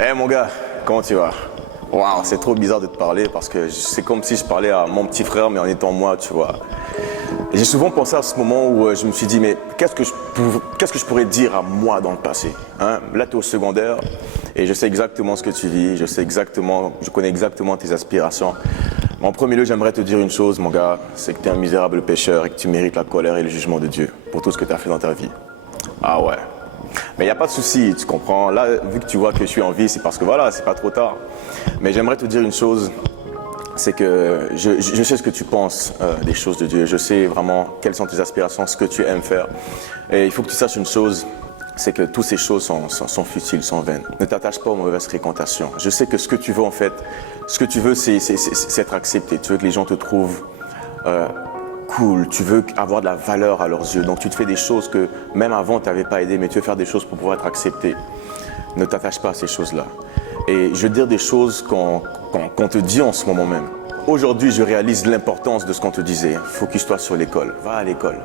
Eh mon gars, comment tu vas? Waouh, c'est trop bizarre de te parler parce que c'est comme si je parlais à mon petit frère mais en étant moi, tu vois. Et j'ai souvent pensé à ce moment où je me suis dit mais qu'est-ce que je pourrais dire à moi dans le passé, hein? Là tu es au secondaire et je sais exactement ce que tu vis, je connais exactement tes aspirations. Mais en premier lieu, j'aimerais te dire une chose mon gars, c'est que tu es un misérable pécheur et que tu mérites la colère et le jugement de Dieu pour tout ce que tu as fait dans ta vie. Ah ouais. Mais il n'y a pas de souci, tu comprends. Là, vu que tu vois que je suis en vie, c'est parce que voilà, c'est pas trop tard. Mais j'aimerais te dire une chose, c'est que je sais ce que tu penses des choses de Dieu. Je sais vraiment quelles sont tes aspirations, ce que tu aimes faire. Et il faut que tu saches une chose, c'est que toutes ces choses sont futiles, sont vaines. Ne t'attache pas aux mauvaises fréquentations. Je sais que ce que tu veux en fait, ce que tu veux c'est être accepté. Tu veux que les gens te trouvent cool, tu veux avoir de la valeur à leurs yeux. Donc tu te fais des choses que même avant tu n'avais pas aidé, mais tu veux faire des choses pour pouvoir être accepté. Ne t'attache pas à ces choses-là. Et je veux dire des choses qu'on te dit en ce moment même. Aujourd'hui, je réalise l'importance de ce qu'on te disait. Focus-toi sur l'école. Va à l'école.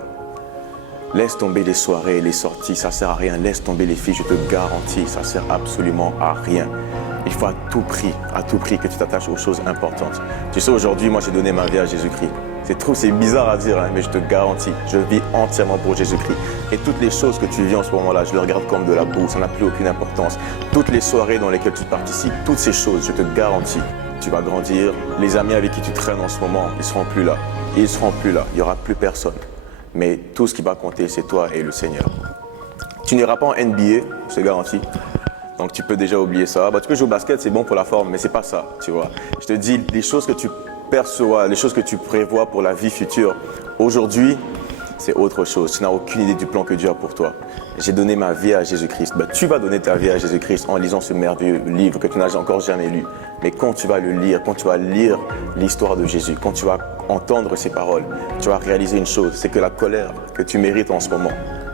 Laisse tomber les soirées, les sorties, ça sert à rien. Laisse tomber les filles, je te garantis, ça sert absolument à rien. Il faut à tout prix que tu t'attaches aux choses importantes. Tu sais, aujourd'hui, moi, j'ai donné ma vie à Jésus-Christ. C'est bizarre à dire, hein, mais je te garantis, je vis entièrement pour Jésus-Christ. Et toutes les choses que tu vis en ce moment-là, je les regarde comme de la boue, ça n'a plus aucune importance. Toutes les soirées dans lesquelles tu participes, toutes ces choses, je te garantis, tu vas grandir. Les amis avec qui tu traînes en ce moment, ils ne seront plus là. Ils ne seront plus là, il n'y aura plus personne. Mais tout ce qui va compter, c'est toi et le Seigneur. Tu n'iras pas en NBA, je te garantis. Donc tu peux déjà oublier ça. Tu peux jouer au basket, c'est bon pour la forme, mais c'est pas ça, tu vois. Je te dis, les choses que tu perçois, les choses que tu prévois pour la vie future, aujourd'hui, c'est autre chose. Tu n'as aucune idée du plan que Dieu a pour toi. J'ai donné ma vie à Jésus-Christ. Tu vas donner ta vie à Jésus-Christ en lisant ce merveilleux livre que tu n'as encore jamais lu. Mais quand tu vas le lire, quand tu vas lire l'histoire de Jésus, quand tu vas entendre ses paroles, tu vas réaliser une chose, c'est que la colère que tu mérites en ce moment,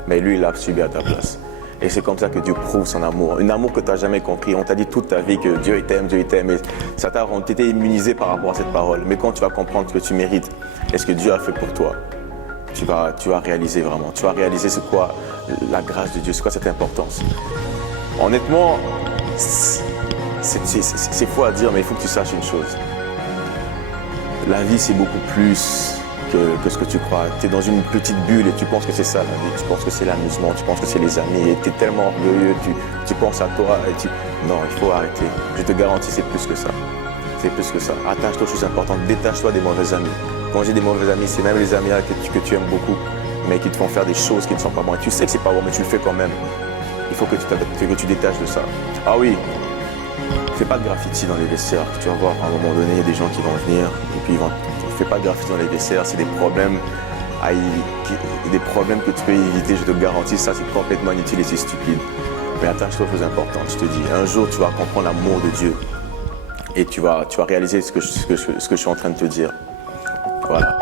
mais lui, il l'a subi à ta place. Et c'est comme ça que Dieu prouve son amour. Un amour que tu n'as jamais compris. On t'a dit toute ta vie que Dieu t'aime. Et ça t'a été immunisé par rapport à cette parole. Mais quand tu vas comprendre ce que tu mérites et ce que Dieu a fait pour toi, tu vas réaliser vraiment. Tu vas réaliser c'est quoi la grâce de Dieu, c'est quoi cette importance. Honnêtement, c'est faux à dire, mais il faut que tu saches une chose. La vie, c'est beaucoup plus que ce que tu crois. Tu es dans une petite bulle et tu penses que c'est ça la vie. Tu penses que c'est l'amusement, tu penses que c'est les amis. Et tu es tellement orgueilleux, tu penses à toi. Non, il faut arrêter. Je te garantis, c'est plus que ça. C'est plus que ça. Attache-toi aux choses importantes. Détache-toi des mauvais amis. Quand j'ai des mauvais amis, c'est même les amis que tu aimes beaucoup, mais qui te font faire des choses qui ne sont pas bonnes. Et tu sais que c'est pas bon, mais tu le fais quand même. Il faut que tu détaches de ça. Ah oui, fais pas de graffiti dans les vestiaires. Tu vas voir, à un moment donné, il y a des gens qui vont venir et puis ils vont... Fais pas de graffiti dans les vestiaires, c'est des problèmes que tu peux éviter, je te garantis, ça c'est complètement inutile et c'est stupide. Mais attache-toi aux choses importantes, je te dis. Un jour, tu vas comprendre l'amour de Dieu et tu vas réaliser ce que je suis en train de te dire. Voilà.